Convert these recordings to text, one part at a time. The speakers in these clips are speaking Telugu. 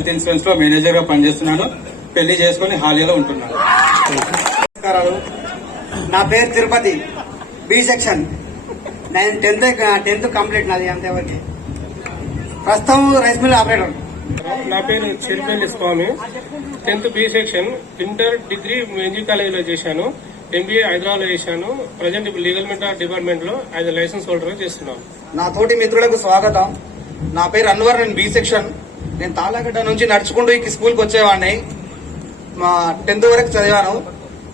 హెల్త్ ఇన్సూరెన్స్లో మేనేజర్గా పనిచేస్తున్నాను. పెళ్ళి చేసుకుని హాలియాలో ఉంటున్నాను. నమస్కారాలు. నా పేరు తిరుపతి. B section. నేను టెన్త్ టెన్త్ కంప్లీట్ నాది అంతవరకు. ప్రస్తుతం రైస్ మిల్ ఆపరేటర్. నా పేరు Chirupalli Swamy. Tenth B section. Inter degree NG కాలేజీలో చేశాను. ఎంబీఏ హైదరాబాద్లో చేశాను. ప్రజెంట్ ఇప్పుడు లీగల్ మెంటర్ డిపార్ట్మెంట్లో యాజ్ లైసెన్స్ హోల్డర్ చేస్తున్నాను. నా తోటి మిత్రులకు స్వాగతం. నా పేరు అన్వర్ నేను బి సెక్షన్. నేను తాళ్ళగడ్డ నుంచి నడుచుకుంటూ ఈ స్కూల్కి వచ్చేవాడిని. మా టెన్త్ వరకు చదివాను.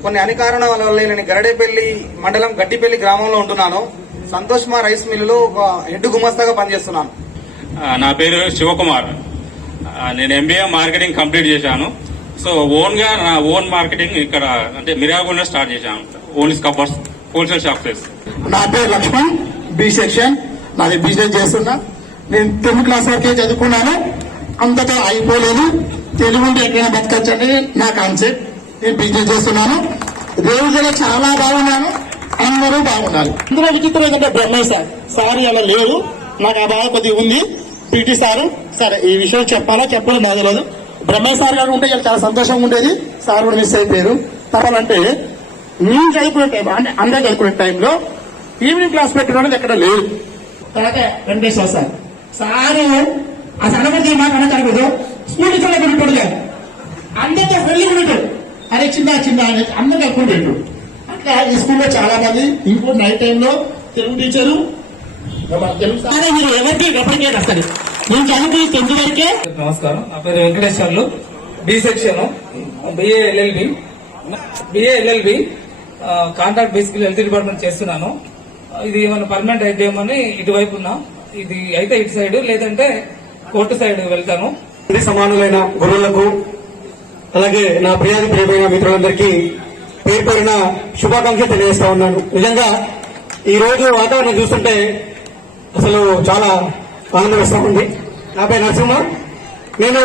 కొన్ని అన్ని కారణాల వల్ల నేను గరడేపల్లి మండలం గట్టిపల్లి గ్రామంలో ఉంటున్నాను. సంతోష్ మా రైస్ మిల్లులో ఒక హెడ్ గుమస్తాగా పనిచేస్తున్నాను. నా పేరు శివకుమార్. నేను ఎంబీఏ మార్కెటింగ్ కంప్లీట్ చేశాను. సో ఓన్గా నా ఓన్ మార్కెటింగ్ ఇక్కడ అంటే మిరాగూడ స్టార్ట్ చేశాను. ఓన్లీ కవర్స్ హోల్సేల్ షాప్ నా పేరు లక్ష్మణ్ బి సెక్షన్. నాది బిజినెస్ చేస్తున్నా. నేను టెన్త్ క్లాస్ వరకే చదువుకున్నాను. అంతటా అయిపోలేదు. తెలుగు ఉంటే ఎక్కడైనా బతకచ్చని నా కాన్సెప్ట్ నేను బిజినెస్ చేస్తున్నాను. దేవుడు చాలా బాగున్నాను. అందరూ బాగున్నారు. ఇందులో విచిత్రం ఏంటంటే బ్రహ్మయ్య సార్. సార్ అలా లేదు నాకు ఆ బాధ కొద్దిగా ఉంది. పీటీ సారు సరే ఈ విషయం చెప్పాలా చెప్పలేదు నాకు తెలియదు. బ్రహ్మయ్య సార్ గారు ఉంటే చాలా సంతోషంగా ఉండేది. సార్ కూడా మిస్ అయిపోయారు. తప్పాలంటే మేము చదువుకునే టైం అంటే అందరూ చదువుకునే టైంలో ఈవినింగ్ క్లాస్ పెట్టిన ఎక్కడ లేదు తర్వాత వెంకటేశ్వర సార్. సారు ఆ సన్నపతి మాట అనకూడదు. స్కూల్ కాదు అందరితో ఫ్రెండ్లీ ఉంటాడు అరే చిన్న చిన్న అని అందరూ కలుపుకుంటాడు అట్లా ఈ స్కూల్లో చాలా మంది ఇంకో నైట్ టైంలో తెలుగు టీచరు మీరు ఎవరికి రెప్రజెంట్ వస్తారు నేను చదువుకుని టెన్త్ వరకే. నమస్కారం. నా పేరు Venkateswarlu. B section BA LLB BA LLB contract basical health department చేస్తున్నాను. ఇది ఏమైనా పర్మనెంట్ అయిపోయామని ఇటువైపు ఉన్నా. ఇది అయితే ఇటు సైడ్ లేదంటే కోర్టు సైడ్ వెళ్తాను. అన్ని సమానులైన గురువులకు అలాగే నా ప్రియాది ప్రియమైన మిత్రులందరికీ పేరు పేరున శుభాకాంక్షలు తెలియజేస్తా ఉన్నాను. నిజంగా ఈ రోజు వాతావరణం చూస్తుంటే అసలు చాలా ఆనందం వేస్తా ఉంది. నా పేరు నరసింహ. నేను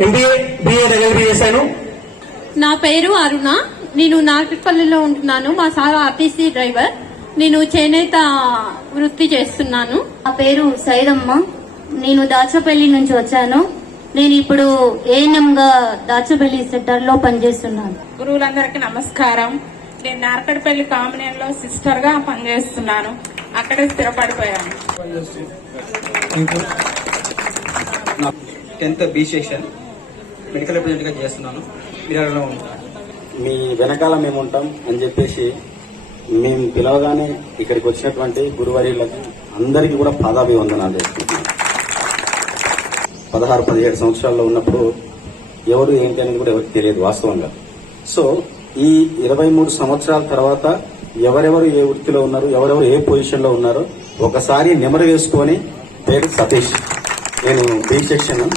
ఎంబీఏ బిఏ ఎల్ఎల్బి చేశాను. నా పేరు అరుణ. నేను నాగపల్లిలో ఉంటున్నాను. మా సార్ ఆర్టీసీ డ్రైవర్. నేను చేనేత వృత్తి చేస్తున్నాను. నా పేరు సైదమ్మ నేను దాచపల్లి నుంచి వచ్చాను. నేను ఇప్పుడు ఏఎన్ఎం గా దాచపల్లి సెక్టర్లో పనిచేస్తున్నాను. గురువులందరికీ నమస్కారం. నేను నార్కడపల్లి కామినేన్లో సిస్టర్గా పనిచేస్తున్నాను. అక్కడే స్థిరపడిపోయాను. నా టెన్త్ బి సెక్షన్ మెడికల్ రిప్రజెంట్గా చేస్తున్నాను. ఉంటాను మీ వెనకాల మేము ఉంటాం అని చెప్పేసి మేము పిలవగానే ఇక్కడికి వచ్చినటువంటి గురువర్యులకు అందరికీ కూడా పాదాభివందనాలు చేసుకుంటున్నాం పదహారు పదిహేడు సంవత్సరాల్లో ఉన్నప్పుడు ఎవరు ఏంటి అనేది కూడా ఎవరికి తెలియదు వాస్తవంగా. సో ఈ ఇరవై మూడు సంవత్సరాల తర్వాత ఎవరెవరు ఏ వృత్తిలో ఉన్నారు ఎవరెవరు ఏ పొజిషన్లో ఉన్నారు ఉన్నారో ఒకసారి నెమరు వేసుకొని పేరు సతీష్. నేను బీ సెక్షన్.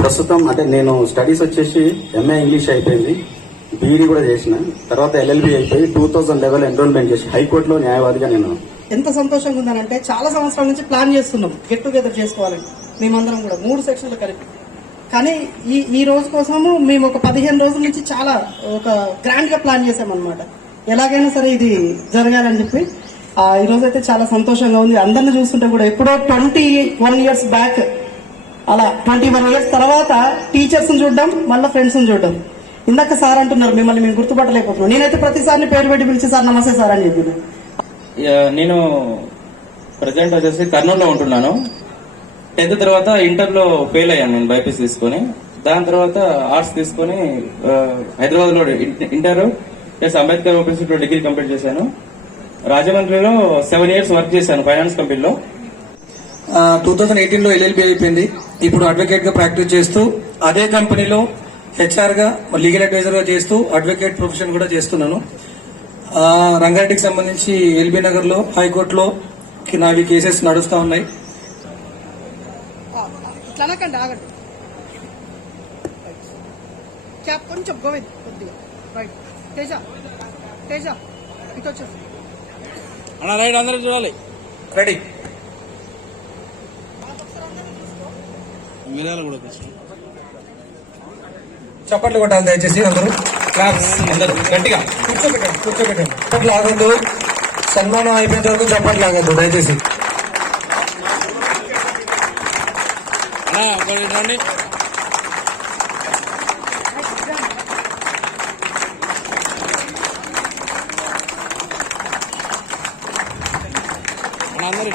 ప్రస్తుతం అంటే నేను స్టడీస్ వచ్చేసి ఎంఏ ఇంగ్లీష్ అయిపోయింది. బీఈడి కూడా చేసిన. తర్వాత ఎల్ఎల్బి అయిపోయి టూ థౌసండ్ లెవెల్ ఎన్రోల్మెంట్ చేసి హైకోర్టులో న్యాయవాదిగా నేను ఎంత సంతోషంగా ఉందనంటే చాలా సంవత్సరాల నుంచి ప్లాన్ చేస్తున్నాం. గెట్ టుగెదర్ చేసుకోవాలని. మేమందరం కూడా మూడు సెక్షన్లు కలిపి. కానీ ఈ ఈ రోజు కోసము మేము ఒక పదిహేను రోజుల నుంచి చాలా ఒక గ్రాండ్గా ప్లాన్ చేసామన్నమాట. ఎలాగైనా సరే ఇది జరగాలని చెప్పి. ఈ రోజు అయితే చాలా సంతోషంగా ఉంది. అందరిని చూస్తుంటే కూడా ఎప్పుడో ట్వంటీ వన్ ఇయర్స్ బ్యాక్ అలా ట్వంటీ వన్ ఇయర్స్ తర్వాత టీచర్స్ చూడడం మళ్ళీ ఫ్రెండ్స్ చూడడం. ఇందాక సార్ అంటున్నారు మిమ్మల్ని మేము గుర్తుపట్టలేకపోతున్నాం. నేనైతే ప్రతిసారి పేరు పెట్టి పిలిచి సార్ నమస్తే సార్ అని చెప్పిన. నేను ప్రజెంట్ వచ్చేసి కర్నూలులో ఉంటున్నాను. టెన్త్ తర్వాత ఇంటర్లో ఫెయిల్ అయ్యాను నేను బైపీసీ తీసుకొని. దాని తర్వాత ఆర్ట్స్ తీసుకొని హైదరాబాద్లో inter plus Ambedkar open degree complete చేశాను. రాజమండ్రిలో సెవెన్ ఇయర్స్ వర్క్ చేశాను ఫైనాన్స్ కంపెనీలో. టూ థౌజండ్ ఎయిటీన్లో ఎల్ఎల్బి అయిపోయింది. ఇప్పుడు అడ్వకేట్గా ప్రాక్టీస్ చేస్తూ అదే కంపెనీలో హెచ్ఆర్గా లీగల్ అడ్వైజర్గా చేస్తూ అడ్వకేట్ ప్రొఫెషన్ కూడా చేస్తున్నాను. రంగారెడ్డికి సంబంధించి ఎల్బీ నగర్లో హైకోర్టులో కి నావి కేసెస్ నడుస్తూ ఉన్నాయి. కొంచెం గోవింద్ కొద్దిగా. రైట్ తేజ తేజ ఇటు వచ్చేసి అన్న రైట్ అందరూ చూడాలి. రెడీ చప్పట్లు కొట్టాలి దయచేసి అందరూ. క్లాప్స్ అందరూ. గట్టిగా. కూర్చోబెట్టండి కూర్చోబెట్టండి. చప్పట్లు ఆగద్దు. సన్మానం అయిపోయేంత వరకు చప్పట్లు ఆగద్దు దయచేసి. రండి. అందరూ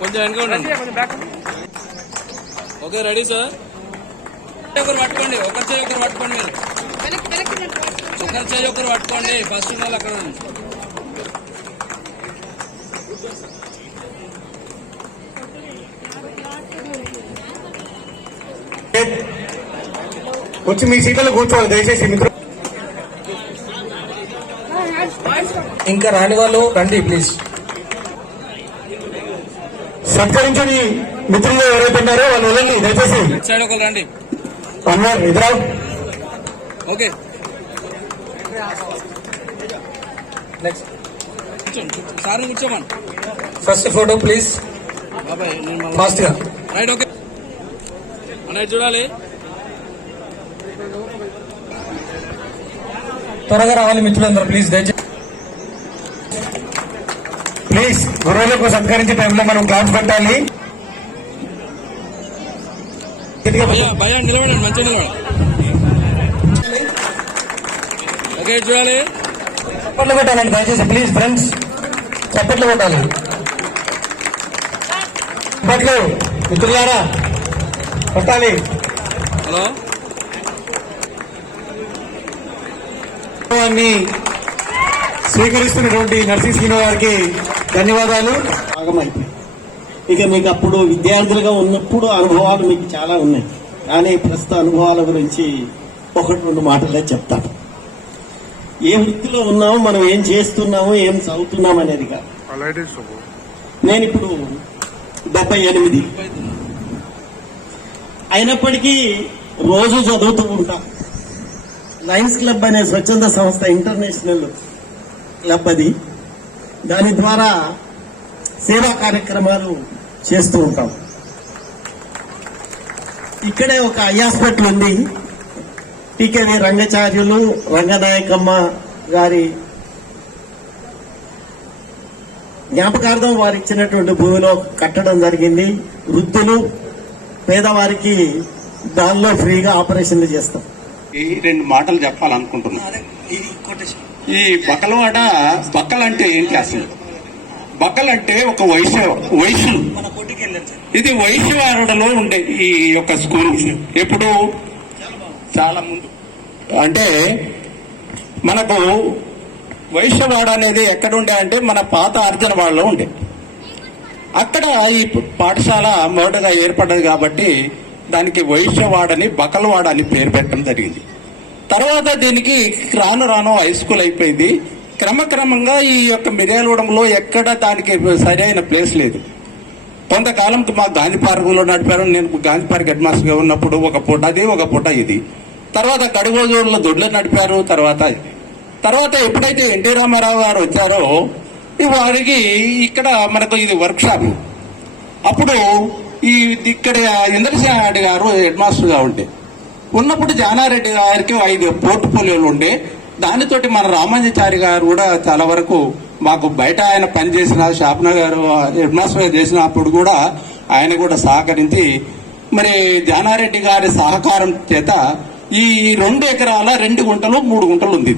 కొంచెం వెనక ఉండండి. Okay ready sir? ఒకరు పట్టుకోండి ఒకరి చేయి ఒకరు పట్టుకోండి మీరు. ఒకరి చేయి ఒకరు పట్టుకోండి ఫస్ట్ ఉన్న అక్కడ వచ్చి మీ సీట్లలో కూర్చోవాలి దయచేసి మిత్రులు. ఇంకా రాని వాళ్ళు రండి ప్లీజ్ సత్కరించని మిత్రులు ఎవరైతే ఉన్నారో వాళ్ళు వెళ్ళండి దయచేసి. రండి. అన్నారు ఇద్దరు. ఓకే. నెక్స్ట్ సార్ కూర్చోమని. ఫస్ట్ ఫోటో ప్లీజ్ బాబాయ్ ఫాస్ట్గా. రైట్ ఓకే చూడాలి. త్వరగా రావాలి మిత్రులందరూ ప్లీజ్ దయచేసి. ప్లీజ్ గురువులకు సత్కరించే టైంలో మనం క్లాస్ పెట్టాలి. నిలబడండి మంచిగా నిలబడండి. ఓకే చూడాలి. చప్పట్లు కొట్టాలండి దయచేసి ప్లీజ్ ఫ్రెండ్స్ చప్పట్లు కొట్టాలి. చప్పట్లు మిత్రులారా కొట్టాలి హలో? స్వీకరిస్తున్నటువంటి నర్సింగ్ శ్రీను గారికి ధన్యవాదాలు. భాగమైపోయింది ఇక మీకు అప్పుడు విద్యార్థులుగా ఉన్నప్పుడు అనుభవాలు మీకు చాలా ఉన్నాయి. కానీ ప్రస్తుత అనుభవాల గురించి ఒకటి రెండు మాటలే చెప్తాను. ఏ వృత్తిలో ఉన్నామో మనం ఏం చేస్తున్నామో ఏం చదువుతున్నాం అనేది కాదు నేను ఇప్పుడు డెబ్బై ఎనిమిది. అయినప్పటికీ రోజు చదువుతూ ఉంటాం. లయన్స్ క్లబ్ అనే స్వచ్ఛంద సంస్థ ఇంటర్నేషనల్ క్లబ్ అది. దాని ద్వారా సేవా కార్యక్రమాలు చేస్తూ ఉంటాం. ఇక్కడే ఒక ఐ హాస్పిటల్ ఉంది. టీకేవి రంగచార్యులు రంగనాయకమ్మ గారి జ్ఞాపకార్థం వారు ఇచ్చినటువంటి భూమిలో కట్టడం జరిగింది. వృద్ధులు పేదవారికి దానిలో ఫ్రీగా ఆపరేషన్లు చేస్తాం. ఈ రెండు మాటలు చెప్పాలనుకుంటున్నా. ఈ బక్కలవాడ బక్కలు అంటే ఏంటి అసలు? బక్కలు అంటే ఒక వైశ్య వైశ్యులు. ఇది వైశ్యవాడలో ఉండే ఈ యొక్క స్కూల్. ఎప్పుడు? చాలా ముందు. అంటే మనకు వైశ్యవాడ అనేది ఎక్కడ ఉండే అంటే మన పాత అర్జునవాడలో ఉండే. అక్కడ ఈ పాఠశాల మొదటగా ఏర్పడ్డది కాబట్టి దానికి వైశ్యవాడని బకలవాడ అని పేరు పెట్టడం జరిగింది. తర్వాత దీనికి రాను రాను హై స్కూల్ అయిపోయింది. క్రమక్రమంగా ఈ యొక్క మిర్యాలగూడెంలో ఎక్కడ దానికి సరైన ప్లేస్ లేదు. కొంతకాలం మా గాంధీ పార్కులో నడిపారు నేను గాంధీ పార్క్ హెడ్ మాస్టర్గా ఉన్నప్పుడు ఒక పూట అది ఒక పూట ఇది. తర్వాత కడుగోజూరులో దొడ్లు నడిపారు తర్వాత తర్వాత ఎప్పుడైతే ఎన్టీ రామారావు గారు వచ్చారో వారికి ఇక్కడ మనకు ఇది వర్క్ షాప్ అప్పుడు ఈ ఇక్కడ ఇంద్రసింహారెడ్డి గారు హెడ్ మాస్టర్గా ఉండే. ఉన్నప్పుడు జానారెడ్డి గారికి ఐదు పోర్ట్ఫోలియోలు ఉండే. దానితోటి మన రామాంజాచారి గారు కూడా చాలా వరకు మాకు బయట ఆయన పనిచేసిన షాప్న గారు హెడ్ మాస్టర్గా చేసినప్పుడు కూడా ఆయన కూడా సహకరించి మరి జానారెడ్డి గారి సహకారం చేత ఈ రెండు ఎకరాల రెండు గుంటలు మూడు గుంటలు ఉంది.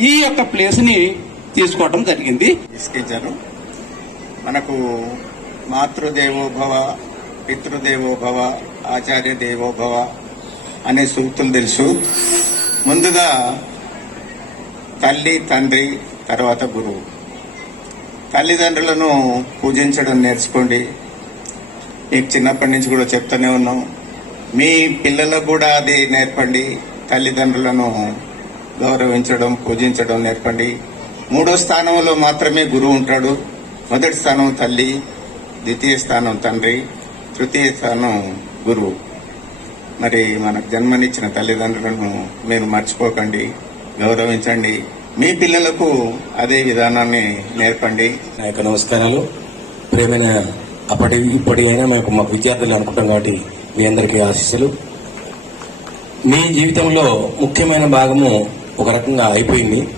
ఈ యొక్క ప్లేస్ని తీసుకోవడం జరిగింది. తీసుకొచ్చారు మనకు మాతృదేవోభవ పితృదేవోభవ ఆచార్య దేవోభవ అనే సూక్తులు తెలుసు. ముందుగా తల్లి తండ్రి తర్వాత గురువు. తల్లిదండ్రులను పూజించడం నేర్చుకోండి. మీకు చిన్నప్పటి నుంచి కూడా చెప్తూనే ఉన్నాం. మీ పిల్లలకు కూడా అది నేర్పండి. తల్లిదండ్రులను గౌరవించడం పూజించడం నేర్పండి. మూడో స్థానంలో మాత్రమే గురువు ఉంటాడు. మొదటి స్థానం తల్లి ద్వితీయ స్థానం తండ్రి తృతీయ స్థానం గురువు. మరి మనకు జన్మనిచ్చిన తల్లిదండ్రులను మీరు మర్చిపోకండి గౌరవించండి. మీ పిల్లలకు అదే విధానాన్ని నేర్పండి. నా యొక్క నమస్కారాలు. ప్రేమైన అప్పటి ఇప్పటి అయినా మేము మా విద్యార్థులు అనుకుంటాం కాబట్టి మీ అందరికీ ఆశీస్సులు. మీ జీవితంలో ముఖ్యమైన భాగము ఒక రకంగా అయిపోయింది.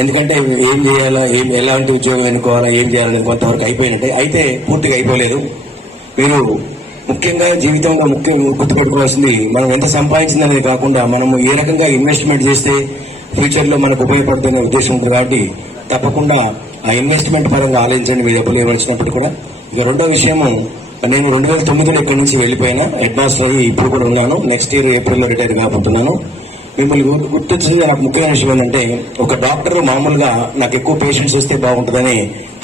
ఎందుకంటే ఏం చేయాలా ఏం ఎలాంటి ఉద్యోగం ఎన్నుకోవాలా ఏం చేయాలనేది కొంతవరకు అయిపోయినట్టే. అయితే పూర్తిగా అయిపోలేదు. మీరు ముఖ్యంగా జీవితంలో ముఖ్యం గుర్తుపెట్టుకోవాల్సింది మనం ఎంత సంపాదించిందనేది కాకుండా మనము ఏ రకంగా ఇన్వెస్ట్మెంట్ చేస్తే ఫ్యూచర్లో మనకు ఉపయోగపడుతున్న ఉద్దేశం ఉంటుంది కాబట్టి తప్పకుండా ఆ ఇన్వెస్ట్మెంట్ పరంగా ఆలోచించండి మీరు అప్పులు వచ్చినప్పుడు కూడా. ఇక రెండో విషయము నేను రెండు వేల తొమ్మిదిలో ఇక్కడి నుంచి వెళ్ళిపోయినా హెడ్ మాస్టర్ అయ్యి ఇప్పుడు కూడా ఉన్నాను. నెక్స్ట్ ఇయర్ ఏప్రిల్లో రిటైర్ కాబోతున్నాను. మిమ్మల్ని గుర్తొచ్చింది గుర్తించింది నాకు ముఖ్యమైన విషయం ఏంటంటే ఒక డాక్టర్ మామూలుగా నాకు ఎక్కువ పేషెంట్స్ వస్తే బాగుంటుందని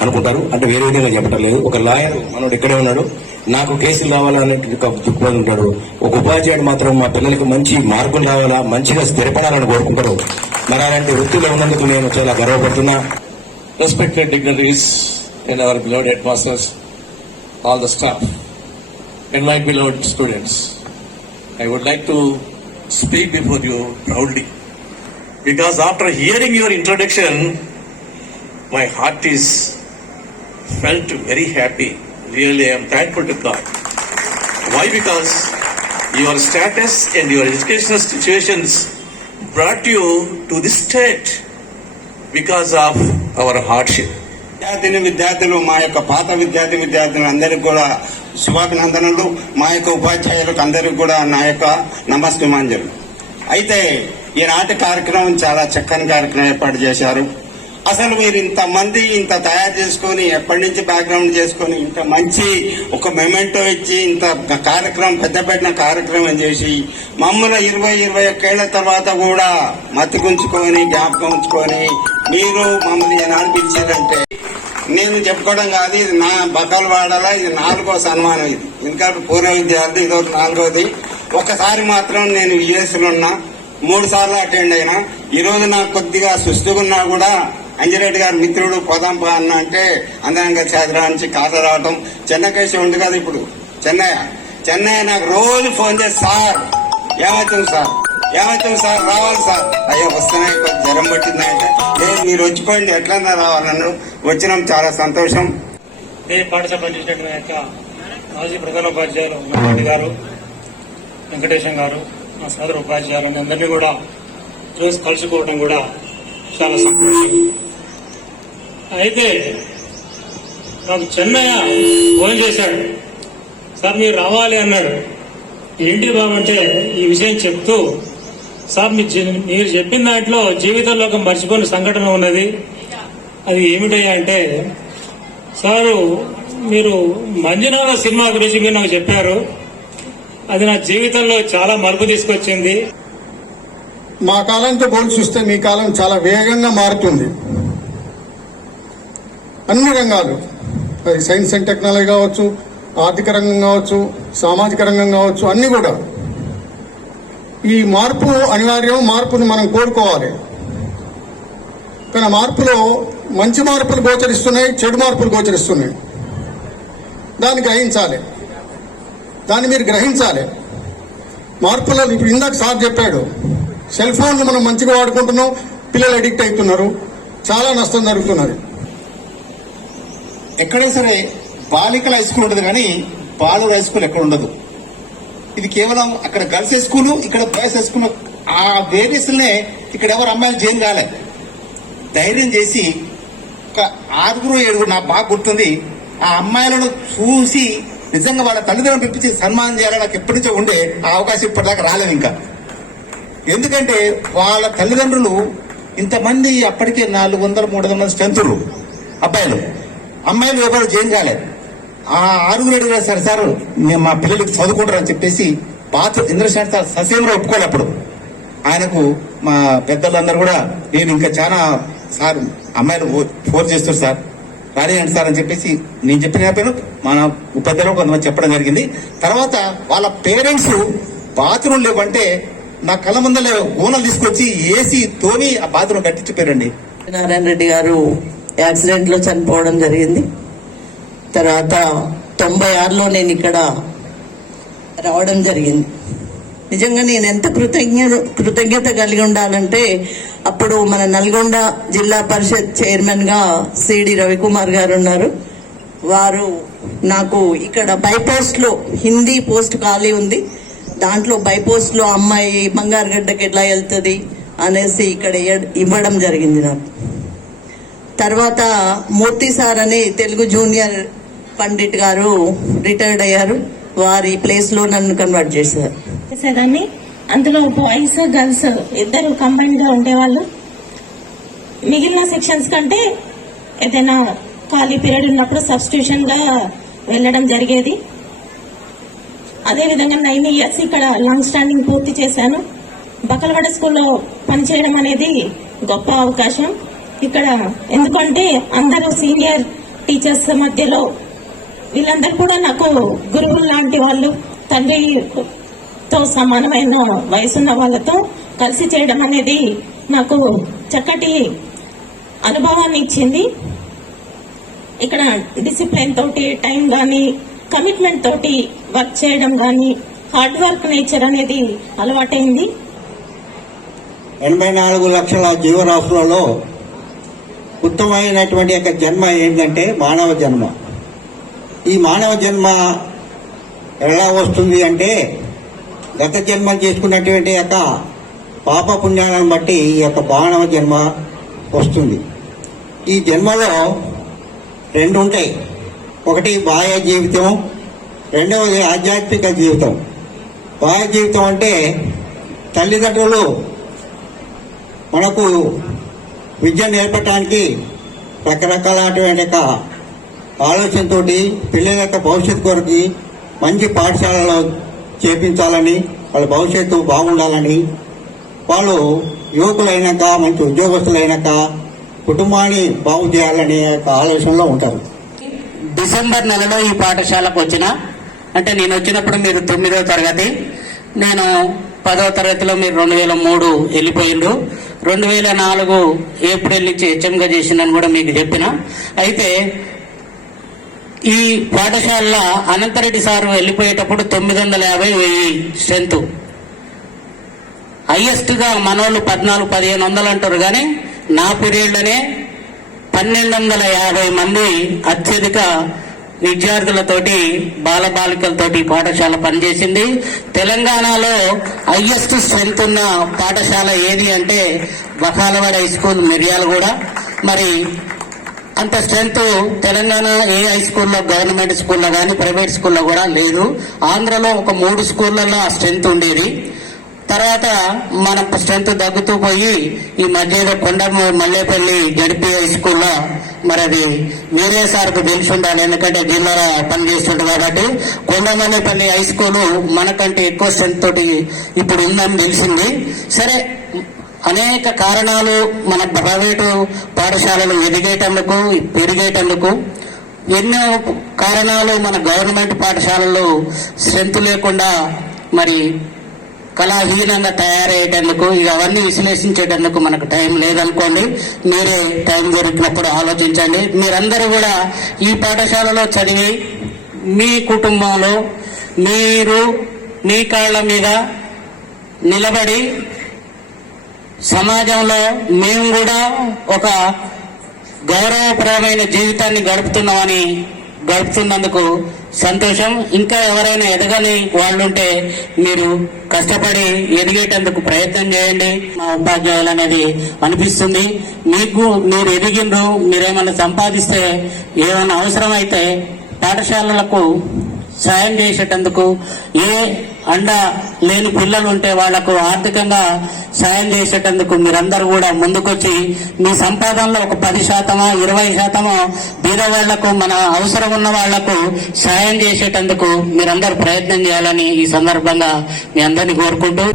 అనుకుంటారు. అంటే వేరే విధంగా చెప్పడం లేదు. ఒక లాయర్ మనోడు ఇక్కడే ఉన్నాడు. నాకు కేసులు రావాలనే ఒక దృక్పథం ఉంటాడు. ఒక ఉపాధ్యాయుడు మాత్రం మా పిల్లలకి మంచి మార్కులు రావాలా మంచిగా స్థిరపడాలని కోరుకుంటారు మరి అలాంటి వృత్తిలో ఉన్నందుకు నేను చాలా గర్వపడుతున్నా. Respected dignitaries and our beloved head masters all the staff and my beloved students I would like to speak before you proudly because after hearing your introduction, my heart is felt very happy. Really, I am thankful to God. Why? Because your status and your educational situations brought you to this state because of our hardship. విద్యార్థిని విద్యార్థులు మా యొక్క పాత విద్యార్థి విద్యార్థులు అందరికి కూడా శుభాభినందనలు. మా యొక్క ఉపాధ్యాయులకు అందరికి కూడా నా యొక్క నమస్కమాంజలు అయితే ఈనాటి కార్యక్రమం చాలా చక్కని కార్యక్రమం ఏర్పాటు చేశారు. అసలు మీరు ఇంత మంది ఇంత తయారు చేసుకొని ఎప్పటి నుంచి బ్యాక్గ్రౌండ్ చేసుకొని ఇంత మంచి ఒక మెమెంటో ఇచ్చి ఇంత కార్యక్రమం పెద్ద పెట్టిన కార్యక్రమం చేసి మమ్మల్ని ఇరవై ఇరవై ఒక్కేళ్ళ తర్వాత కూడా మతి జ్ఞాపకం ఉంచుకొని మీరు మమ్మల్ని ఏనాడు పిలిచారంటే నేను చెప్పుకోవడం కాదు ఇది నా బకాలు వాడాలా ఇది నాలుగో సన్మానం ఇది. ఇంకా పూర్వ విద్యార్థి ఇది ఒక నాలుగోది. ఒకసారి మాత్రం నేను యుఎస్ ఉన్నా మూడు సార్లు అటెండ్ అయినా ఈ రోజు నాకు కొద్దిగా సుస్థిగా ఉన్నా కూడా అంజిరెడ్డి గారి మిత్రుడు పోదాంపా అన్న అంటే అందంగా చేదరా నుంచి కాట రావటం చెన్నకేసి ఉంది కదా ఇప్పుడు. చెన్నయ్య చెన్నయ్య నాకు రోజు ఫోన్ చేసి సార్ ఏమవుతుంది సార్? ఏమవుతుంది సార్? రావాలి సార్. అయ్యో వస్తున్నాయి జ్వరం జ్వరం పట్టిందంటే లేదు మీరు వచ్చిపోయింది ఎట్లన్నా రావాలన్నారు వచ్చినాం చాలా సంతోషం. ఈ పాఠశాల పనిచేసినటువంటి మా మాజీ ప్రధానోపాధ్యాయులు నల్లరెడ్డి గారు వెంకటేశం గారు మా సోదర ఉపాధ్యాయులు అందరినీ కూడా రోజు కలుసుకోవడం కూడా చాలా సంతోషం. అయితే నాకు చెన్నయ్య ఫోన్ చేశాడు. సార్ మీరు రావాలి అన్నాడు. ఏంటి బాబంటే ఈ విషయం చెప్తూ సార్ మీరు చెప్పిన దాంట్లో జీవితంలో ఒక మర్చిపోయిన సంఘటన ఉన్నది. అది ఏమిటయ్యా అంటే సారు మీరు మంజునాథ సినిమా గురించి మీరు నాకు చెప్పారు. అది నా జీవితంలో చాలా మలుపు తీసుకొచ్చింది. మా కాలంతో పోల్చి చూస్తే మీ కాలం చాలా వేగంగా మారుతుంది. అన్ని రంగాలు. అది సైన్స్ అండ్ టెక్నాలజీ కావచ్చు ఆర్థిక రంగం కావచ్చు సామాజిక రంగం కావచ్చు అన్ని కూడా. ఈ మార్పు అనివార్యం మార్పుని మనం కోరుకోవాలి. కానీ మార్పులో మంచి మార్పులు గోచరిస్తున్నాయి చెడు మార్పులు గోచరిస్తున్నాయి. దాన్ని గ్రహించాలి. దాన్ని మీరు గ్రహించాలి. మార్పులలో ఇప్పుడు ఇందాక సార్ చెప్పాడు. సెల్ ఫోన్లు మనం మంచిగా వాడుకుంటున్నాం పిల్లలు అడిక్ట్ అవుతున్నారు చాలా నష్టం జరుగుతున్నది. ఎక్కడైనా సరే బాలికల హై స్కూల్ ఉంటుంది కానీ బాలుర హై స్కూల్ ఎక్కడ ఉండదు. ఇది కేవలం అక్కడ గర్ల్స్ హై స్కూల్ ఇక్కడ బాయ్స్ హై స్కూల్ ఆ వేరియస్లనే ఇక్కడ ఎవరు అమ్మాయిలు జైన్ కాలే. ధైర్యం చేసి ఒక ఆరుగురు ఏడుగురు నాకు బాగా గుర్తుంది ఆ అమ్మాయిలను చూసి నిజంగా వాళ్ళ తల్లిదండ్రులు పిలిపించి సన్మానం చేయాలని నాకు ఎప్పటి నుంచో ఉండే ఆ అవకాశం ఇప్పటిదాకా రాలేదు ఇంకా. ఎందుకంటే వాళ్ళ తల్లిదండ్రులు ఇంతమంది అప్పటికే నాలుగు వందల మూడు వందల మంది స్ట్రెంతులు అబ్బాయిలు. అమ్మాయిలు ఎవరు జైన్ కాలేదు. ఆ ఆరుగురు అడిగిన సరే సార్ మేము మా పిల్లలకి చదువుకుంటారు అని చెప్పేసి పాత ఇంద్రశాంత్ సార్ ససేమరా ఒప్పుకోలే అప్పుడు. ఆయనకు మా పెద్దలందరూ కూడా నేను ఇంకా చాలా సార్ అమ్మాయిలు ఫోన్ చేస్తారు సార్. రానియండి సార్ అని చెప్పేసి నేను చెప్పిన చెప్పాను మన పెద్దలు కొంతమంది చెప్పడం జరిగింది. తర్వాత వాళ్ళ పేరెంట్స్ బాత్రూమ్ లేవంటే నా కళ్ళ ముందలే గోనలు తీసుకొచ్చి ఏసీ తోని ఆ బాత్రూమ్ కట్టించిపోయారండి నారాయణ రెడ్డి గారు యాక్సిడెంట్లో చనిపోవడం జరిగింది. తర్వాత తొంభై ఆరులో నేను ఇక్కడ రావడం జరిగింది. నిజంగా నేను ఎంత కృతజ్ఞ కృతజ్ఞత కలిగి ఉండాలంటే అప్పుడు మన నల్గొండ జిల్లా పరిషత్ చైర్మన్గా సిడి రవికుమార్ గారు ఉన్నారు. వారు నాకు ఇక్కడ బైపోస్ట్లో హిందీ పోస్ట్ ఖాళీ ఉంది. దాంట్లో బైపోస్ట్లో అమ్మాయి బంగారుగడ్డకి ఎట్లా వెళ్తుంది అనేసి ఇక్కడ ఇవ్వడం జరిగింది నాకు. తర్వాత మూర్తి సార్ అని తెలుగు జూనియర్ పండిట్ గారు రిటైర్డ్ అయ్యారు. వారి ప్లేస్లో నన్ను కన్వర్ట్ చేశారు. చేసేదాన్ని అందులో బాయ్స్ గర్ల్స్ ఇద్దరు కంబైన్డ్గా ఉండేవాళ్ళు. మిగిలిన సెక్షన్స్ కంటే ఏదైనా ఖాళీ పీరియడ్ ఉన్నప్పుడు సబ్స్టిట్యూషన్గా వెళ్ళడం జరిగేది. అదేవిధంగా నైన్ ఇయర్స్ ఇక్కడ లాంగ్ స్టాండింగ్ పూర్తి చేశాను. బకలవాడ స్కూల్లో పనిచేయడం అనేది గొప్ప అవకాశం. ఇక్కడ ఎందుకంటే అందరూ సీనియర్ టీచర్స్ మధ్యలో వీళ్ళందరూ కూడా నాకు గురువులు లాంటి వాళ్ళు తండ్రితో సమానమైన వయసున్న వాళ్ళతో కలిసి చేయడం అనేది నాకు చక్కటి అనుభవాన్ని ఇచ్చింది. ఇక్కడ డిసిప్లిన్ తోటి టైం కానీ కమిట్మెంట్ తోటి వర్క్ చేయడం కానీ హార్డ్ వర్క్ నేచర్ అనేది అలవాటైంది. ఎనభై నాలుగు లక్షల జీవరాశులలో ఉత్తమమైనటువంటి యొక్క జన్మ ఏంటంటే మానవ జన్మ. ఈ మానవ జన్మ ఎలా వస్తుంది అంటే గత జన్మ చేసుకున్నటువంటి యొక్క పాప పుణ్యాలను బట్టి ఈ యొక్క మానవ జన్మ వస్తుంది. ఈ జన్మలో రెండు ఉంటాయి. ఒకటి బాహ్య జీవితం రెండవది ఆధ్యాత్మిక జీవితం. బాహ్య జీవితం అంటే తల్లిదండ్రులు మనకు విద్య నేర్పడానికి రకరకాలైనటువంటి యొక్క ఆలోచనతో పిల్లల యొక్క భవిష్యత్తు కొరకు మంచి పాఠశాలలో చేపించాలని వాళ్ళ భవిష్యత్తు బాగుండాలని వాళ్ళు యువకులైనాక మంచి ఉద్యోగస్తులైనాక కుటుంబాన్ని బాగు చేయాలనే యొక్క ఆలోచనలో ఉంటారు. డిసెంబర్ నెలలో ఈ పాఠశాలకు వచ్చిన అంటే నేను వచ్చినప్పుడు మీరు తొమ్మిదవ తరగతి నేను పదవ తరగతిలో మీరు రెండు వేల మూడు వెళ్ళిపోయిండ్రు. రెండు వేల నాలుగు ఏప్రిల్ నుంచి హెచ్ఎంగా చేసిందని కూడా మీకు చెప్పిన. అయితే ఈ పాఠశాలలో అనంతరెడ్డి సారు వెళ్ళిపోయేటప్పుడు తొమ్మిది వందల యాభై వెయ్యి స్ట్రెంత్ హయ్యెస్ట్గా మనోళ్ళు పద్నాలుగు పదిహేను వందలు అంటారు కానీ నా పీరియడ్లోనే పన్నెండు వందల యాభై మంది అత్యధిక విద్యార్థులతోటి బాలబాలికలతోటి పాఠశాల పనిచేసింది. తెలంగాణలో హైయెస్ట్ స్ట్రెంత్ ఉన్న పాఠశాల ఏది అంటే బఫాలవాడ హై స్కూల్ మిర్యాలగూడ మరి అంత స్ట్రెంత్ తెలంగాణ ఏ హై స్కూల్లో గవర్నమెంట్ స్కూల్లో కానీ ప్రైవేట్ స్కూల్లో కూడా లేదు. ఆంధ్రలో ఒక మూడు స్కూళ్ళల్లో ఆ స్ట్రెంత్ ఉండేది. తర్వాత మన స్ట్రెంత్ తగ్గుతూ పోయి ఈ మధ్య కొండ మల్లేపల్లి జడిపి హై స్కూల్లో మరి అది వేరే సార్కు తెలిసి ఉండాలి. ఎందుకంటే జిల్లాలో పనిచేస్తుంటారు కాబట్టి కొండమల్లేపల్లి హై స్కూల్ మనకంటే ఎక్కువ స్ట్రెంత్ తోటి ఇప్పుడు ఉందని తెలిసింది. సరే అనేక కారణాలు మన ప్రైవేటు పాఠశాలలు ఎదిగేటందుకు పెరిగేటందుకు ఎన్నో కారణాలు మన గవర్నమెంట్ పాఠశాలల్లో స్ట్రెంత్ లేకుండా మరి కళాహీనంగా తయారయ్యేటందుకు ఇక అవన్నీ విశ్లేషించేటందుకు మనకు టైం లేదనుకోండి మీరే టైం దొరికినప్పుడు ఆలోచించండి. మీరందరూ కూడా ఈ పాఠశాలలో చదివి మీ కుటుంబంలో మీరు మీ కాళ్ళ మీద నిలబడి సమాజంలో మేము కూడా ఒక గౌరవప్రదమైన జీవితాన్ని గడుపుతున్నామని గడుపుతున్నందుకు సంతోషం. ఇంకా ఎవరైనా ఎదగని వాళ్ళుంటే మీరు కష్టపడి ఎదిగేటందుకు ప్రయత్నం చేయండి. మా ఉపాధ్యాయులు అనేది అనిపిస్తుంది. మీకు మీరు ఎదిగిండ్రు మీరేమైనా సంపాదిస్తే ఏమైనా అవసరమైతే పాఠశాలలకు సాయం చేసేటందుకు ఏ అండ లేని పిల్లలు ఉంటే వాళ్ళకు ఆర్థికంగా సాయం చేసేటందుకు మీరందరూ కూడా ముందుకొచ్చి మీ సంపాదనలో ఒక పది శాతమో ఇరవై శాతమో బీద వాళ్ళకు మన అవసరం ఉన్న వాళ్ళకు సాయం చేసేటందుకు మీరందరూ ప్రయత్నం చేయాలని ఈ సందర్భంగా మీ అందరినీ కోరుకుంటూ